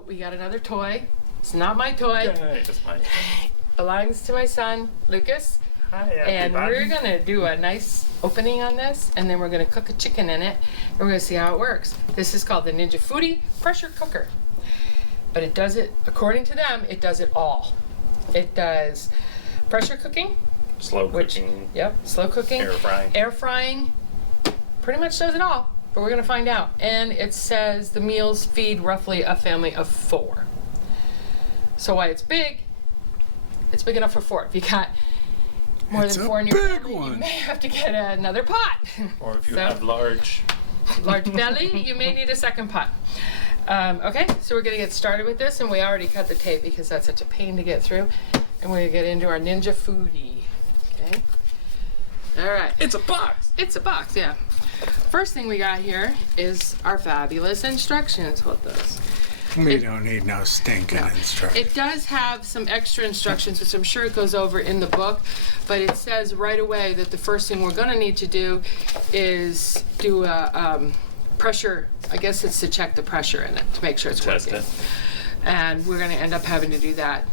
So we got another toy. It's not my toy. Yay, it's mine. Belongs to my son, Lucas. Hi, And we're gonna do a nice opening on this, and then we're gonna cook a chicken in it, and we're gonna see how it works. This is called the Ninja Foodi Pressure Cooker. But it does it, according to them, it does it all. It does pressure cooking. Slow cooking. Yep, slow cooking. Air frying. Air frying. Pretty much does it all, but we're gonna find out. And it says the meals feed roughly a family of 4. So why it's big enough for 4. If you got more than 4 in your family, you may have to get another pot. Or if you have large belly, you may need a second pot. Okay, so we're gonna get started with this, and we already cut the tape because that's such a pain to get through. And we're gonna get into our Ninja Foodi. Okay. All right. It's a box. It's a box, yeah. First thing we got here is our fabulous instructions. Hold those. We don't need no stinking instructions. It does have some extra instructions, which I'm sure it goes over in the book, but it says right away that the first thing we're going to need to do is do a pressure. I guess it's to check the pressure in it to make sure it's Test working. it. And we're going to end up having to do that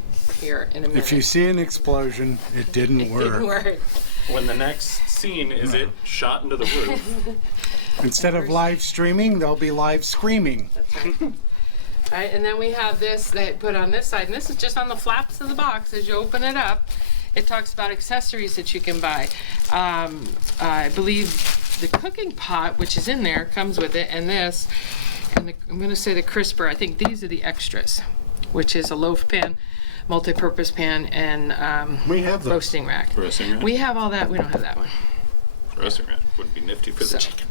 here in a minute. If you see an explosion, it didn't work. It didn't work. When the next scene is it shot into the roof. Instead of live streaming, they'll be live screaming. That's right. All right, and then we have this they put on this side, and this is just on the flaps of the box. As you open it up, it talks about accessories that you can buy. I believe the cooking pot, which is in there, comes with it, and this, and I'm going to say the crisper. I think these are the extras, which is a loaf pan, multi-purpose pan, and We have those. roasting rack. Roasting rack? We have all that. We don't have that one. Roasting rack would be nifty for the chicken.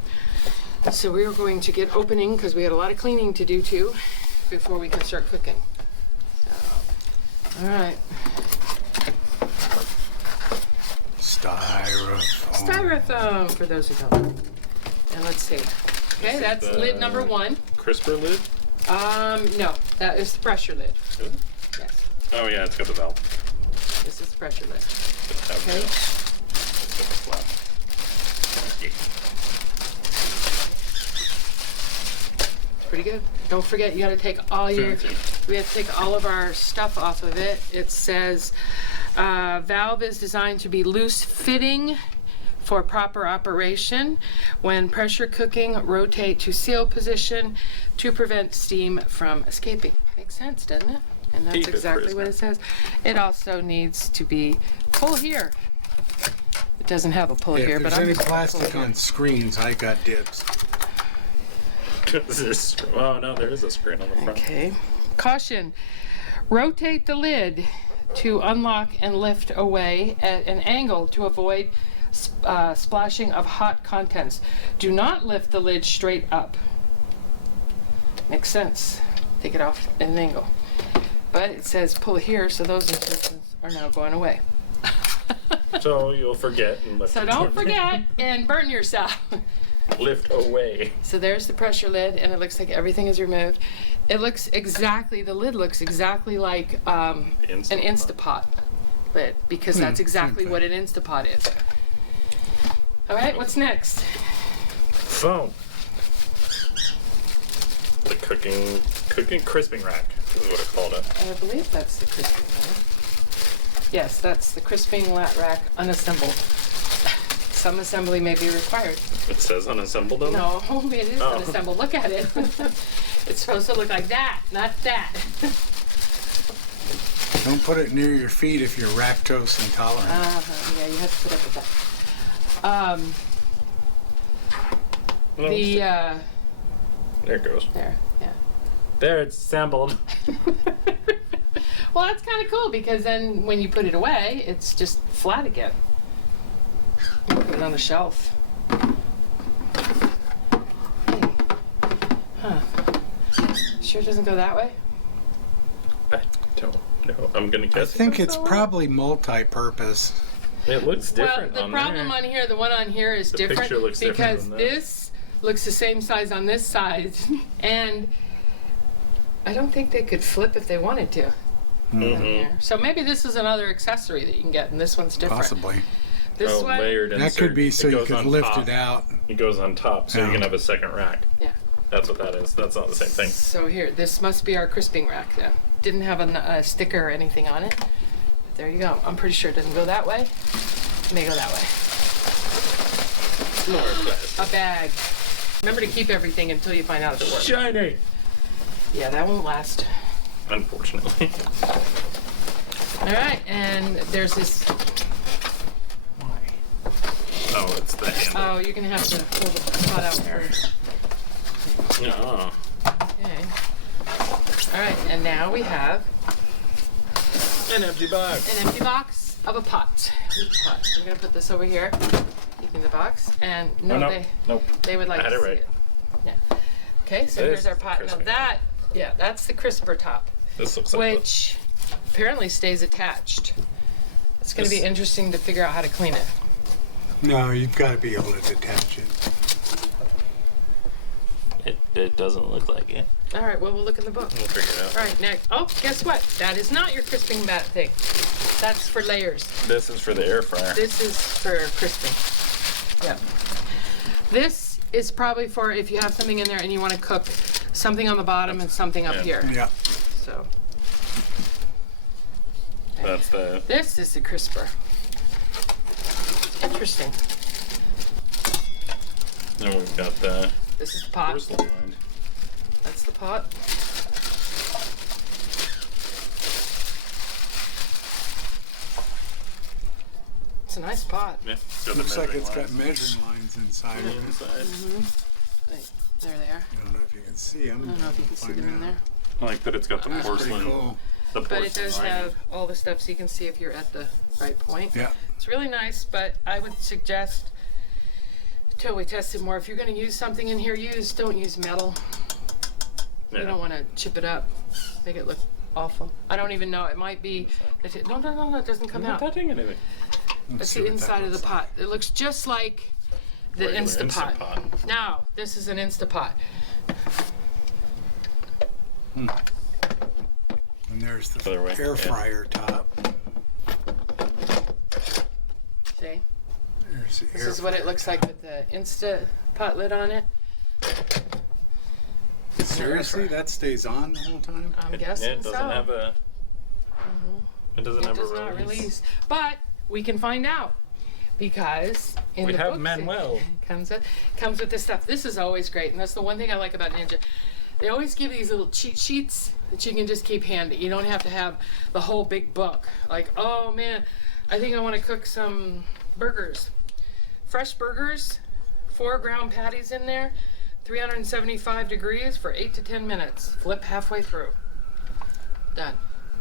So we are going to get opening because we had a lot of cleaning to do too before we can start cooking. So, all right. Styrofoam, for those who don't know. And let's see. Okay, that's the lid number 1. Crisper lid? No, that is the pressure lid. Is it? Yes, Oh yeah, it's got the valve. this is the pressure lid. Okay. Okay. It's got the flap. Yeah. It's pretty good. Don't forget, you got to take all your. We have to take all of our stuff off of it. It says valve is designed to be loose fitting for proper operation. When pressure cooking, rotate to seal position to prevent steam from escaping. Makes sense, doesn't it? And that's Keep it exactly what prisoner. it says. It also needs to be pull here. It doesn't have a pull If here, there's but I'm any just gonna pull plastic here. on screens, I got dibs. Oh no, there is a screen on the front. Okay. Caution. Rotate the lid to unlock and lift away at an angle to avoid splashing of hot contents. Do not lift the lid straight up. Makes sense. Take it off at an angle. But it says pull here, so those instructions are now going away. So you'll forget and lift So it don't toward- forget and burn yourself. Lift away. So there's the pressure lid, and it looks like everything is removed. It looks exactly, the lid looks exactly like an Instapot lid, because that's exactly same what an Instapot is. All right, what's next? Foam. The cooking crisping rack is what I called it. I believe that's the crisping rack. Yes, that's the crisping rack unassembled. Some assembly may be required. It says unassembled on it? No, it is Oh. unassembled. Look at it. It's supposed to look like that, not that. Don't put it near your feet if you're lactose intolerant. Yeah, you have to put up with that. No, there it goes. There, yeah. There, it's assembled. Well, that's kind of cool because then when you put it away, it's just flat again. You put it on the shelf. Hey. Huh. Sure doesn't go that way? I don't know. I'm gonna I guess. think it's probably multi-purpose. It looks different Well, the on problem there. on here, the one on here is The different picture looks different because than this looks the same size on this side, and I don't think they could flip if they wanted to. Mm-hmm. So maybe this is another accessory that you can get, and this one's different. Possibly. This one, layered That insert. could be so It you goes could on lift top. it out. It goes on top, so you Yeah. can have a second rack. yeah. That's what that is. That's not the same thing. So here, this must be our crisping rack then. Didn't have a sticker or anything on it. There you go. I'm pretty sure it doesn't go that way. It may go that way. More plastic. A bag. Remember to keep everything until you find out if it works. Shiny. Yeah, that won't last. Unfortunately. All right, and there's this. Why? Oh, it's the handle. Oh, you're gonna have to pull the pot out first. Oh. Okay. All right, and now we have An empty box. an empty box of a pot. Pot. I'm gonna put this over here, keeping the box. And no, Oh, no. they Nope. they would like I had to it see right. it. Yeah. Okay, so This here's our is pot. Now crispy. that, yeah, that's the crisper top, This looks like which apparently stays attached. It's gonna be This- interesting to figure out how to clean it. No, you've got to be able to detach it. It doesn't look like it. All right, well, we'll look in the book. We'll figure it out. All right, next. Oh, guess what? That is not your crisping mat thing. That's for layers. This is for the air fryer. This is for crisping. Yep. This is probably for if you have something in there and you want to cook something on the bottom and something up Yeah. here. Yeah. So That's the. this is the crisper. Interesting. Then we've got the This is the pot. porcelain line. That's the pot. It's a nice pot. Yeah. Got the Looks like measuring it's got lines measuring lines inside of it. inside. Right, there they are. I don't know if you can see them. I don't know if you can see them in there. I like that it's got the Pretty porcelain. cool. The But porcelain it does lining. have all the stuff so you can see if you're at the right point. Yeah. It's really nice, but I would suggest, till we test it more, if you're going to use something in here, don't use metal. Yeah. You don't want to chip it up, make it look awful. I don't even know. It might be. No, it doesn't come I'm not out. touching anything. Let's That's see the what that inside of the looks like. pot. It looks just like the Regular Instapot. Instapot. Now, this is an Instapot. And there's the Other way, air yeah. fryer top. See? There's the This air is what it fryer looks like with the Instapot lid on it. Seriously, that stays on the whole time? I'm It, guessing it doesn't so. have a. It doesn't It have does a not release. release. But we can find out because in We the have books Manuel. it comes with this stuff. This is always great, and that's the one thing I like about Ninja. They always give these little cheat sheets that you can just keep handy. You don't have to have the whole big book. Like, oh man, I think I want to cook some burgers. Fresh burgers, 4 ground patties in there, 375 degrees for 8 to 10 minutes. Flip halfway through. Done.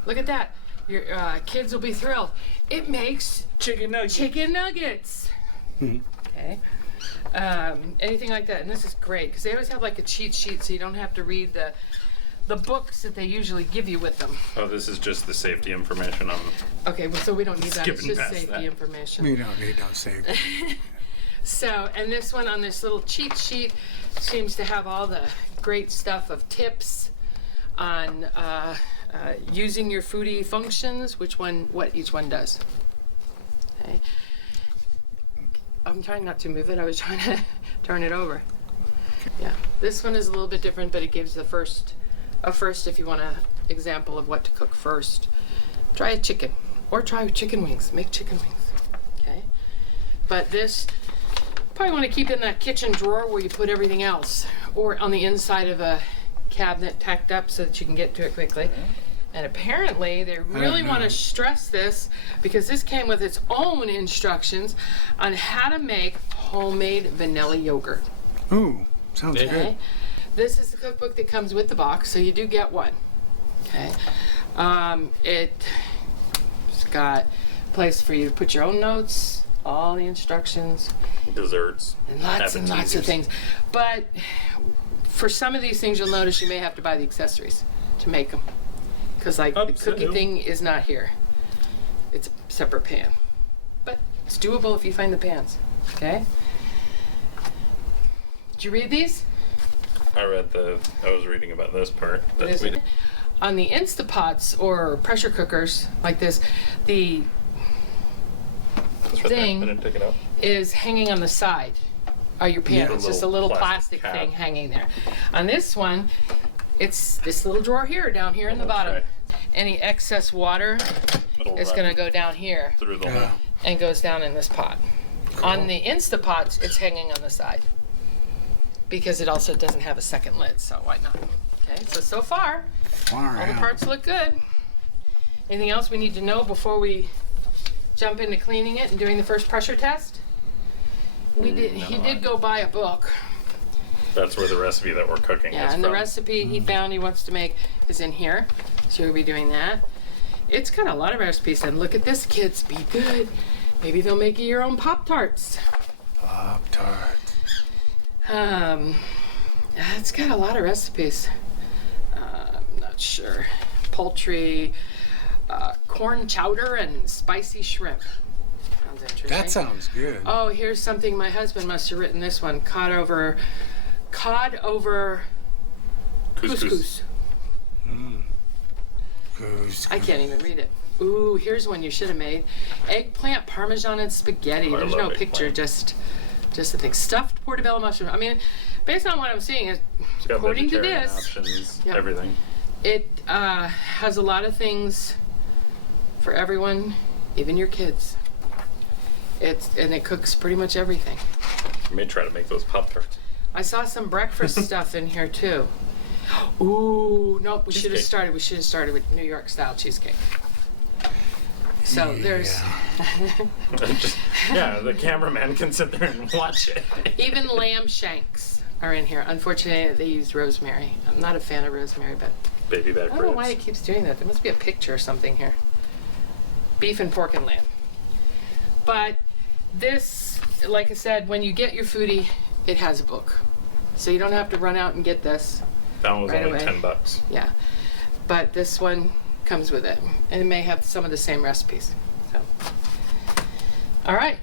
Look at that. Your kids will be thrilled. It makes Chicken nuggets. chicken nuggets. Okay. Anything like that. And this is great because they always have like a cheat sheet so you don't have to read the books that they usually give you with them. Oh, this is just the safety information on. Okay, well, so we don't need that. It's Skipping just past safety that. information. We don't need no safety. So, and this one on this little cheat sheet seems to have all the great stuff of tips on using your foodie functions, what each one does. Okay. I'm trying not to move it. I was trying to turn it over. Yeah, this one is a little bit different, but it gives a first if you want an example of what to cook first. Try a chicken, or try chicken wings. Make chicken wings. Okay. But this probably want to keep in that kitchen drawer where you put everything else, or on the inside of a cabinet tacked up so that you can get to it quickly. And apparently they really want to stress this because this came with its own instructions on how to make homemade vanilla yogurt. Ooh, sounds Yeah. good. Okay. This is the cookbook that comes with the box, so you do get one. Okay. It's got a place for you to put your own notes, all the instructions, Desserts. and lots of Appetizers. things. But for some of these things, you'll notice you may have to buy the accessories to make them. Because like the cookie Absolutely. thing is not here. It's a separate pan. But it's doable if you find the pans. Okay? Did you read these? I was reading about this part. What is it? On the Instapots or pressure cookers like this, the It's right there. thing- I didn't pick it up. is hanging on the side. your pan. Yeah. It's just a The little little plastic plastic thing cap. hanging there. On this one, it's this little drawer here, down here in the that's bottom. right. Any excess water It'll is run going to go down here through the Yeah. hole. and goes down in this pot. On the Instapots, it's hanging on the side because it also doesn't have a second lid, so why not? Okay, so far, Far all the out. parts look good. Anything else we need to know before we jump into cleaning it and doing the first pressure test? He did go buy a book. That's where the recipe that we're cooking Yeah, is and from. the recipe he found he wants to make is in here. So you'll be doing that. It's got a lot of recipes, and look at this, kids. Be good. Maybe they'll make you your own Pop-Tarts. Pop-Tart. It's got a lot of recipes. I'm not sure. Poultry, corn chowder, and spicy shrimp. Sounds interesting. That sounds good. Oh, here's something my husband must have written this one. Cod over couscous. Goose. I can't even read it. Ooh, here's one you should have made. Eggplant, parmesan, and spaghetti. Oh, I There's love no picture, eggplant. just the thing. Stuffed portobello mushroom. I mean, based on what I'm seeing, It's got according to vegetarian this, options, Yep. everything. it has a lot of things for everyone, even your kids. And it cooks pretty much everything. You may try to make those Pop-Tarts. I saw some breakfast stuff in here too. Ooh, nope, we should have Cheesecake. started with New York style cheesecake. So there's Yeah, the cameraman can sit there and watch it. even lamb shanks are in here. Unfortunately, they use rosemary. I'm not a fan of rosemary, but Baby back I don't know why it ribs. keeps doing that. There must be a picture or something here. Beef and pork and lamb. But this, like I said, when you get your foodie, it has a book. So you don't have to run out and get this. That one was right only away. $10. Yeah. But this one comes with it. And it may have some of the same recipes. So. All right.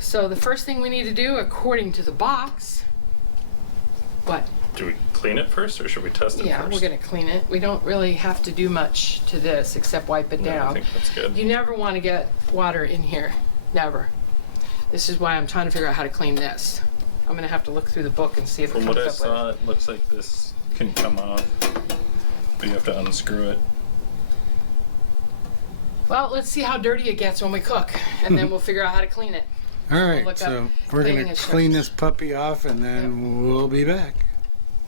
So the first thing we need to do, according to the box, what? Do we clean it first, or should we test it Yeah, first? we're going to clean it. We don't really have to do much to this except wipe it Yeah, I down. think that's good. You never want to get water in here. Never. This is why I'm trying to figure out how to clean this. I'm going to have to look through the book and see if From it what comes I up saw, with it looks like this can come off, but you have to unscrew it. Well, let's see how dirty it gets when we cook, and then we'll figure out how to clean it. All look right, up so we're cleaning going to instructions. clean this puppy off and then we'll be back.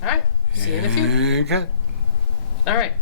All right. See you in a few. And cut. All right.